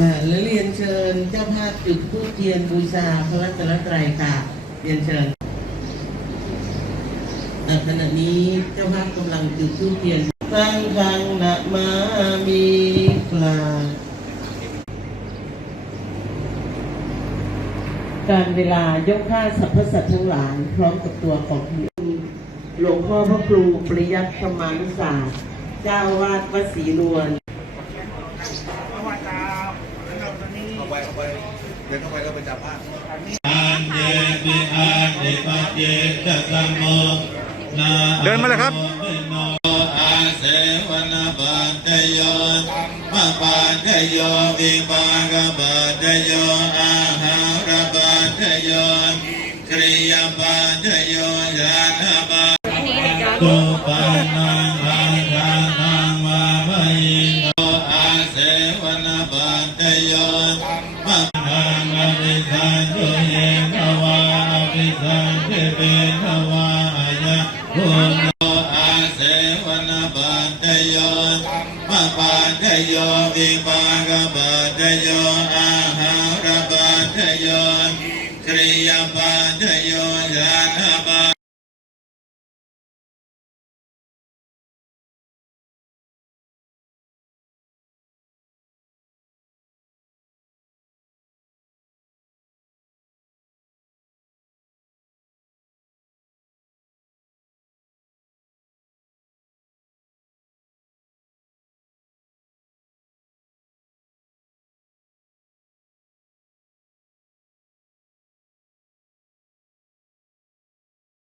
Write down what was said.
ค่ะและเรียนเชิญเจ้าภาพจุดธูปเทียนบูชาพระรัตนตรัยค่ะ เรียนเชิญขณะนี้เจ้าภาพกำลังจุดธูปเทียนตั้งคังนะมามีกลาการเวลายกท่าสรรพสัตว์ทั้งหลายพร้อมกับตัวของหลวงพ่อพระครูปริยัติธรรมานุศาสตร์เจ้าวาดวัดศรีนวล เข้า ไปเข้าไปเดินเข้าไปแล้วไปจับผ้าเปิอันจ้ามาเดินมาเลยครับโนอาเสวนปัตตโยมาปัตตโยวิปากปัตตโยอาหารปัตตโยคริยาปัตตโยยานาปัตปานัง ปิสังเเบหวายะพุทโธอาเสวนปัจจโยมาปัจจโยอิปากปัจจโยอาหารปัจจโยคริยปัจจโยญาณปั